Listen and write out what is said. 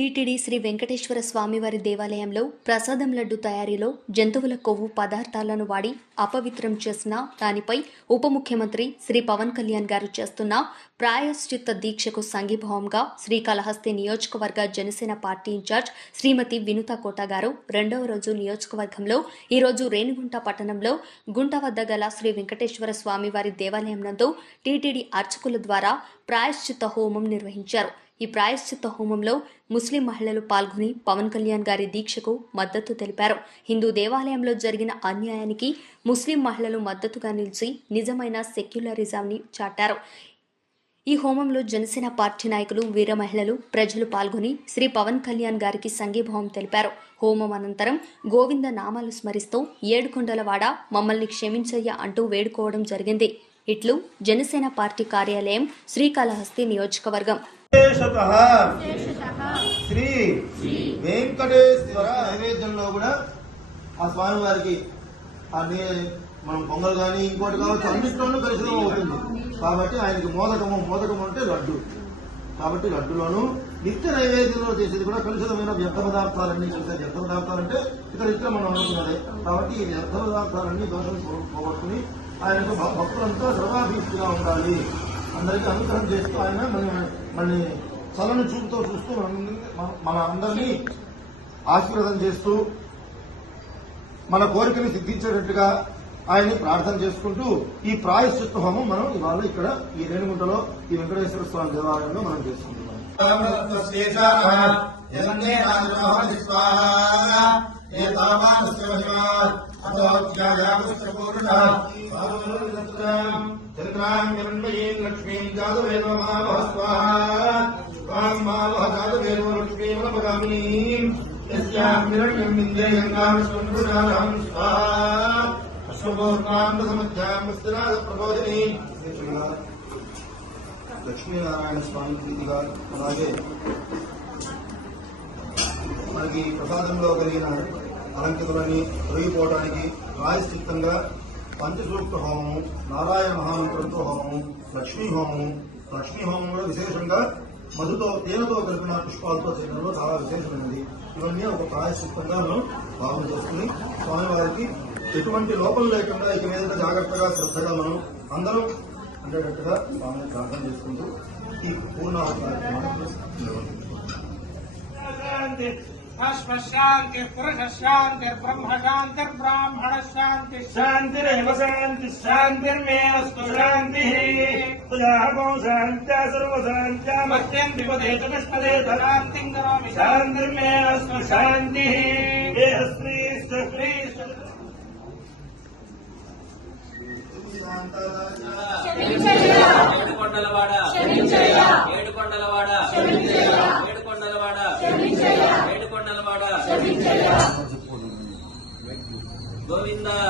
TTD Shri Venkateswara స్వామివారి దేవాలయంలో ప్రసాదం లడ్డు తయారీలో జంతువుల కొవ్వు పదార్థాలను వాడి అపవిత్రం చేసిన దానిపై ఉప ముఖ్యమంత్రి శ్రీ పవన్ కళ్యాణ్ గారు చేస్తున్న ప్రాయశ్చిత్త దీక్షకు సంఘీభావంగా శ్రీకాళహస్తి నియోజకవర్గ జనసేన పార్టీ ఇన్ఛార్జ్ శ్రీమతి వినుత కోట గారు రెండవ రోజు నియోజకవర్గంలో ఈరోజు రేణిగుంట పట్టణంలో గుంట వద్ద గల శ్రీ వెంకటేశ్వర స్వామివారి దేవాలయం నందు టీటీడీ అర్చకుల ద్వారా ప్రాయశ్చిత్త హోమం నిర్వహించారు. ఈ ప్రాయశ్చిత్త హోమంలో ముస్లిం మహిళలు పాల్గొని పవన్ కళ్యాణ్ గారి దీక్షకు మద్దతు తెలిపారు. హిందూ దేవాలయంలో జరిగిన అన్యాయానికి ముస్లిం మహిళలు మద్దతుగా నిలిచి నిజమైన సెక్యులరిజంని చాటారు. ఈ హోమంలో జనసేన పార్టీ నాయకులు వీర మహిళలు ప్రజలు పాల్గొని శ్రీ పవన్ కళ్యాణ్ గారికి సంఘీభావం తెలిపారు. హోమం అనంతరం గోవింద నామాలు స్మరిస్తూ ఏడుకొండలవాడ మమ్మల్ని క్షమించయ్య అంటూ వేడుకోవడం జరిగింది. ఇట్లు జనసేన పార్టీ కార్యాలయం శ్రీకాళహస్తి నియోజకవర్గం. విశేషతః. శ్రీ వెంకటేశ్వర నైవేద్యంలో కూడా ఆ స్వామి వారికి మనం పొంగల్ కానీ ఇంకోటి కావచ్చు అన్నింటిలోనూ కలుషితం అవుతుంది. కాబట్టి ఆయనకి మోదకము మోదకము అంటే లడ్డు. కాబట్టి లడ్డులోను నిత్య నైవేద్యంలో చేసేది కూడా కలుషితమైన వ్యర్థ పదార్థాలన్నీ చూసే వ్యర్థ పదార్థాలు అంటే ఇక్కడ ఇక్కడ మనం అనుకున్నదే. కాబట్టి ఈ వ్యర్థ పదార్థాలన్నీ దోషం పోగొట్టుకుని ఆయనకు భక్తులంతా సర్వాభీష్టిగా ఉండాలి. అందరికీ అనుగ్రహం చేస్తూ ఆయన మన మన చలని చూపుతో చూస్తూ మన- మన అందరినీ ఆశీర్వాదం చేస్తూ మన కోరికని సిద్ధించేటట్టుగా ఆయన్ని ప్రార్థన చేసుకుంటూ ఈ ప్రాయశ్చిత్త హోమం మనం ఇవాళ ఇక్కడ ఈ రేణుగుంటలో ఈ వెంకటేశ్వర స్వామి దేవాలయంలో మనం చేసుకుంటున్నాం. చంద్రాంగన్మయీం లక్ష్మీం జాతవేదమావహ స్వాహా స్వాహమావహ జాతవేదో లక్ష్మీమనపగామినీం యస్యాం హిరణ్యం ఇంద్రియగంగామిష్ణునాదహం స్వాహా అశ్వపూర్ణాంతసమధ్యాం విస్తరాద ప్రబోధినీం లక్ష్మీనారాయణ స్వామి ప్రీతిగా అలాగే మనకి ప్రసాదంలో కలిగిన అలంకృతులని తొలగిపోవడానికి ప్రాయశ్చిత్తంగా పంచసూక్త హోమము నారాయణ మహామంత్రంతో హోమము లక్ష్మీ హోమము లక్ష్మీ హోమంలో విశేషంగా మధుతో తేనెతో కలిపిన పుష్పాలతో చేయడంలో చాలా విశేషమైనది. ఇవన్నీ ఒక ప్రాయశ్చిత్తంగా మనం భావన చేసుకుని స్వామివారికి ఎటువంటి లోపం లేకుండా ఇక మీద జాగ్రత్తగా శ్రద్ధగా మనం అందరం ఉండేటట్టుగా స్వామిని ప్రార్థన చేసుకుంటూ ఈ పూర్ణ కార్యక్రమాన్ని శాంతి పురుష శాంతి బ్రహ్మ శాంతి బ్రాహ్మణ శాంతి శాంతిరేవ శాంతి శాంతిర్మేస్తు శాంతి శాంత్య సర్వశాంత్య మత్యం విపదే చతుష్పదే తరాంతిం కరోమి శాంతిర్మేస్తు శాంతి శ్రీస్తు శ్రీస్తు ఏడుకొండలవాడ ఏడుకొండలవాడ ఏడుకొండలవాడ